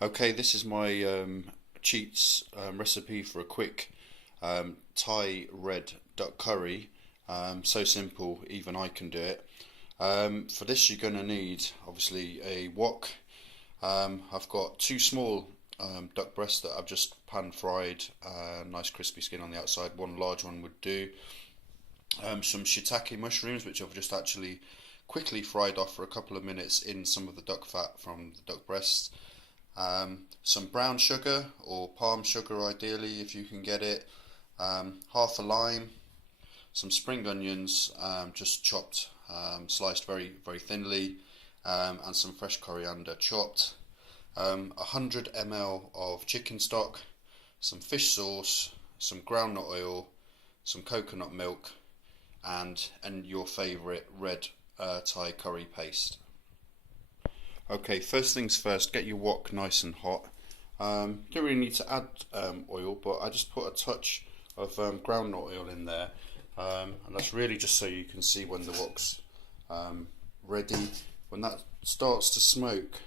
Okay, this is my Cheats recipe for a quick Thai red duck curry. So simple, even I can do it. For this, you're going to need obviously a wok. I've got two small duck breasts that I've just pan fried, nice crispy skin on the outside. One large one would do. Some shiitake mushrooms, which I've just actually quickly fried off for a couple of minutes in some of the duck fat from the duck breasts. Some brown sugar or palm sugar ideally if you can get it, half a lime, some spring onions just chopped, sliced very very thinly, and some fresh coriander chopped, 100 ml of chicken stock, some fish sauce, some groundnut oil, some coconut milk, and your favourite red Thai curry paste. Okay, first things first, get your wok nice and hot. Don't really need to add oil, but I just put a touch of groundnut oil in there, and that's really just so you can see when the wok's ready. When that starts to smoke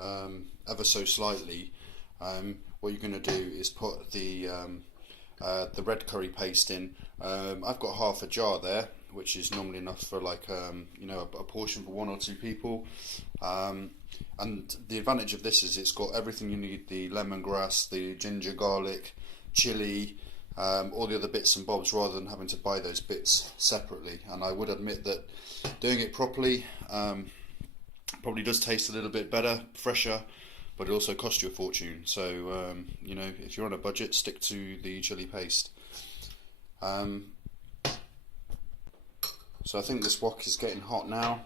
ever so slightly, what you're going to do is put the red curry paste in. I've got half a jar there, which is normally enough for like a portion for one or two people. And the advantage of this is it's got everything you need: the lemongrass, the ginger, garlic, chili, all the other bits and bobs, rather than having to buy those bits separately. And I would admit that doing it properly probably does taste a little bit better, fresher, but it also costs you a fortune. So if you're on a budget, stick to the chili paste. So I think this wok is getting hot now.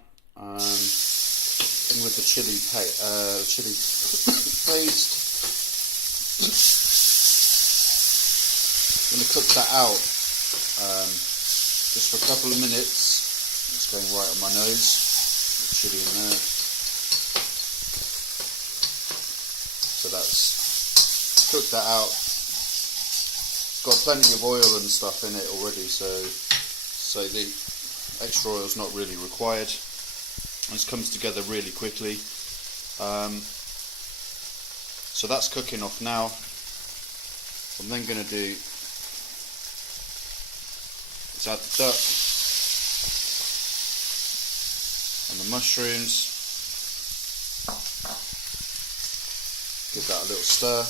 In with the chili paste. I'm going to cook that out just for a couple of minutes. It's going right on my nose. The chili in there. So that's cooked that out. It's got plenty of oil and stuff in it already, so the extra oil is not really required. This comes together really quickly. So that's cooking off now. What I'm then going to do is add the duck and the mushrooms. Give that a little stir.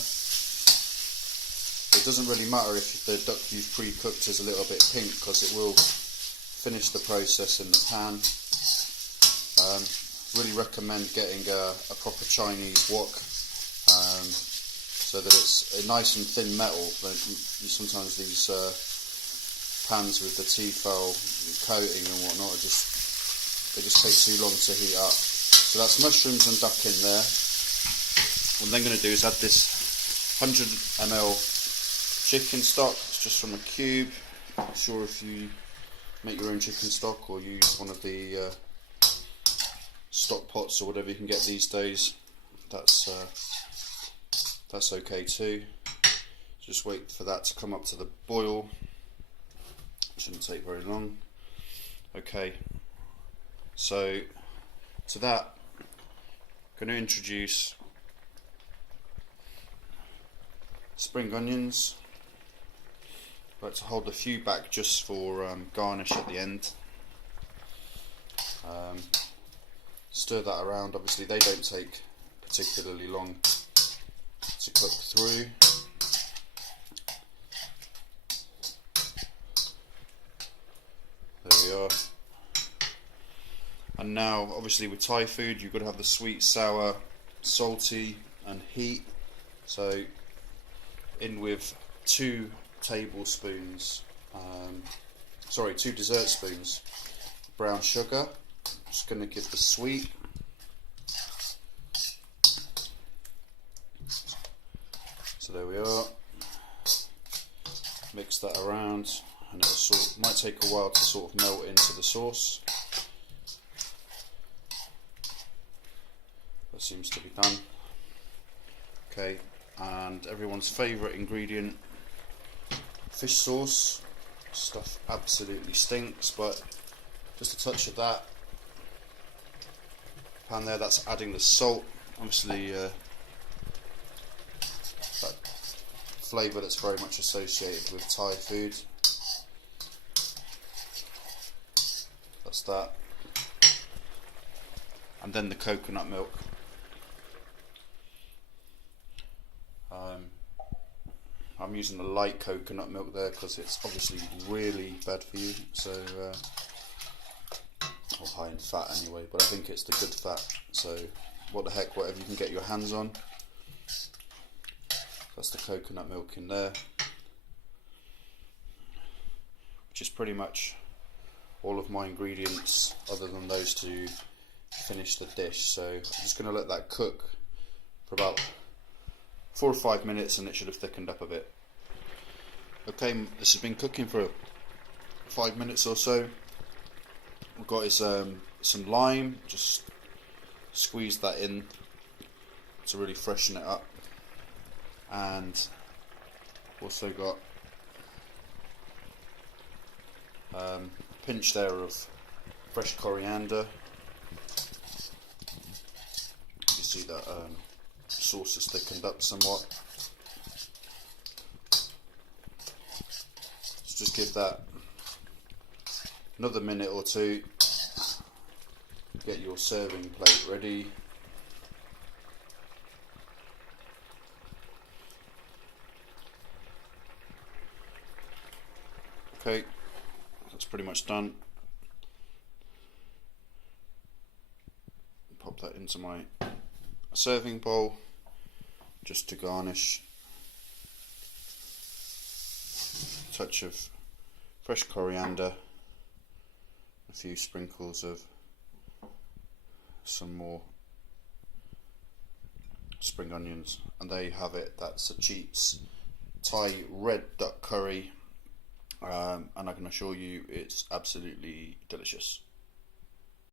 It doesn't really matter if the duck you've pre-cooked is a little bit pink, because it will finish the process in the pan. Really recommend getting a proper Chinese wok, so that it's a nice and thin metal. But sometimes these pans with the Tefal coating and whatnot, they just take too long to heat up. So that's mushrooms and duck in there. What I'm then going to do is add this 100 ml chicken stock. It's just from a cube. Not sure if you make your own chicken stock or use one of the stock pots or whatever you can get these days. That's okay too. Just wait for that to come up to the boil. Shouldn't take very long. Okay, so to that I'm going to introduce spring onions. I like to hold a few back just for garnish at the end. Stir that around. Obviously they don't take particularly long to cook through. There we are. And now obviously with Thai food you've got to have the sweet, sour, salty and heat. So in with 2 dessert spoons brown sugar. Just going to give the sweet. So there we are. Mix that around, and it might take a while to sort of melt into the sauce. That seems to be done. Okay, and everyone's favourite ingredient, fish sauce. Stuff absolutely stinks, but just a touch of that. Pan there, that's adding the salt. Obviously flavour that's very much associated with Thai food. That's that. And then the coconut milk. I'm using the light coconut milk there because it's obviously really bad for you, so or high in fat anyway, but I think it's the good fat, so what the heck, whatever you can get your hands on. That's the coconut milk in there, which is pretty much all of my ingredients other than those to finish the dish. So I'm just going to let that cook for about 4 or 5 minutes and it should have thickened up a bit. Okay, this has been cooking for 5 minutes or so. We've got is some lime, just squeeze that in to really freshen it up, and also got a pinch there of fresh coriander. You can see that sauce is thickened up somewhat. Let's just give that another minute or two. Get your serving plate ready. Okay, that's pretty much done. Pop that into my serving bowl just to garnish. A touch of fresh coriander, a few sprinkles of some more spring onions, and there you have it. That's Ajit's Thai red duck curry, and I can assure you it's absolutely delicious.